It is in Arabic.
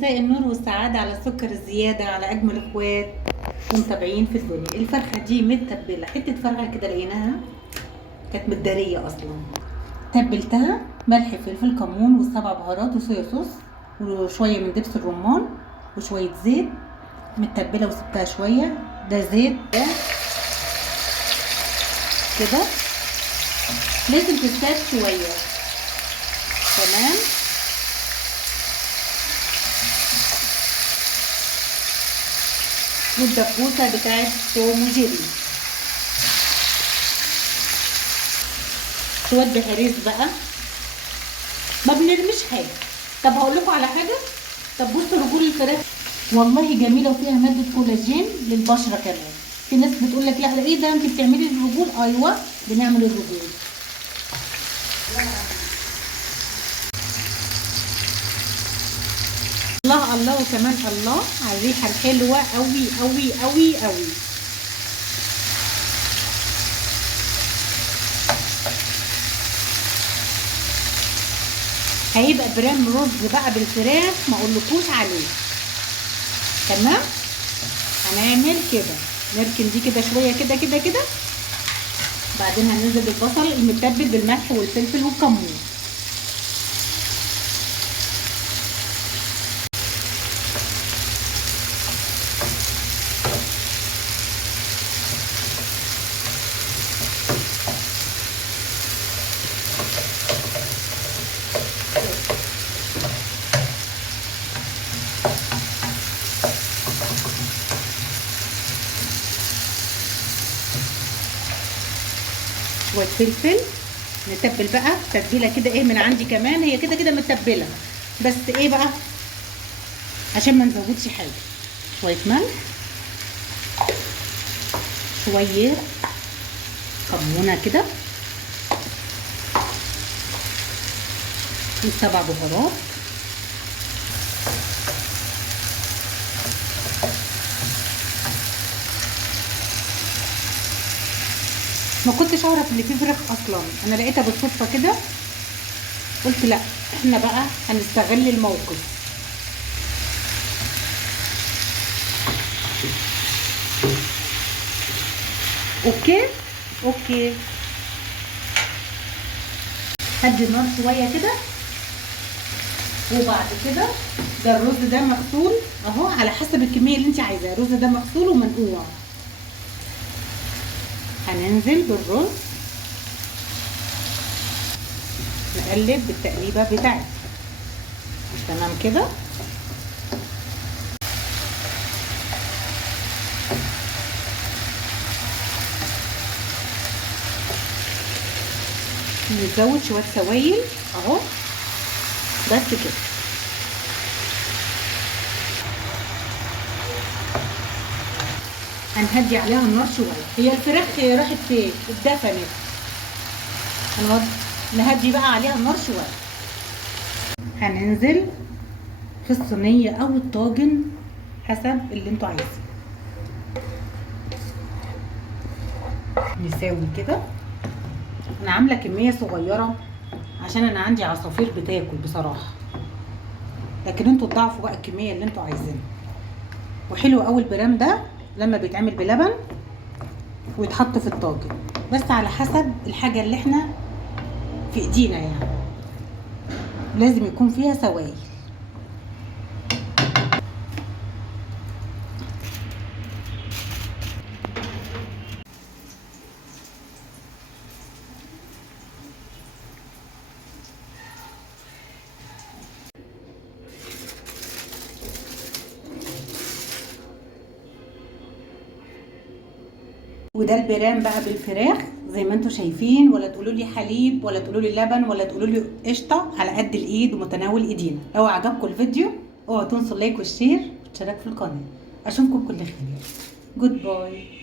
مساء النور والسعادة على السكر الزيادة على أجمل إخوات ومتابعين في الدنيا. الفرخة دي متبلة، حتة فرخة كده لقيناها كانت متدارية أصلا. تبلتها ملح فلفل كمون والسبع بهارات وصويا صوص وشوية من دبس الرمان وشوية زيت. متبلة وسبتها شوية. ده زيت ده كده لازم تتساب شوية. تمام. والدبوسة بتاعت توم وجيري. شوية بهاريز بقى، ما بنرميش حاجة. طب هقول لكم على حاجة. طب بصوا رجول الفراخ والله جميلة وفيها مادة كولاجين للبشرة كمان. في ناس بتقول لك لا ايه ده انت بتعملي الرجول؟ ايوه بنعمل الرجول. الله الله وكمان الله على الريحة الحلوة قوي قوي قوي قوي. هيبقى برام رز بقى بالفراخ ما اقولكوش عليه. تمام. هنعمل كده، نركن دي كده شويه كده كده كده. بعدين هننزل بالبصل المتبل بالملح والفلفل والكمون. شويه فلفل. نتبل بقى تتبيله كده ايه من عندي كمان، هي كده كده متبله بس ايه بقى عشان ما نزودش حاجه. شويه ملح، شويه كمونه كده، والسبع بهارات، ما كنتش اعرف ان في فراخ اصلا، انا لقيتها بالصدفه كده قلت لا احنا بقى هنستغل الموقف. اوكي اوكي. هدي النار شويه كده. وبعد كده ده الرز ده مغسول اهو على حسب الكميه اللي انت عايزاها. الرز ده مغسول ومنقوع. هننزل بالرز نقلب بالتقليبه بتاعتنا. تمام كده. نزود شويه سوائل اهو بس كده. هنهدي عليها النار شويه. هي الفراخ راحت فين؟ اتدفنت. نهدي بقى عليها النار شويه. هننزل في الصينيه او الطاجن حسب اللي انتوا عايزينه. نساوي كده. انا عامله كميه صغيره عشان انا عندي عصافير بتاكل بصراحه، لكن انتوا تضاعفوا بقى الكميه اللي انتوا عايزينها. وحلو قوي البرام ده لما بيتعمل بلبن ويتحط في الطاجن، بس على حسب الحاجه اللي احنا في ايدينا يعني لازم يكون فيها سوائل. وده البرام بقى بالفراخ زي ما انتوا شايفين. ولا تقولوا لي حليب ولا تقولوا لي لبن ولا تقولوا لي قشطه، على قد الايد ومتناول ايدينا. لو عجبكم الفيديو اوعوا تنسوا اللايك والشير والاشتراك في القناه. اشوفكم بكل خير. جود باي.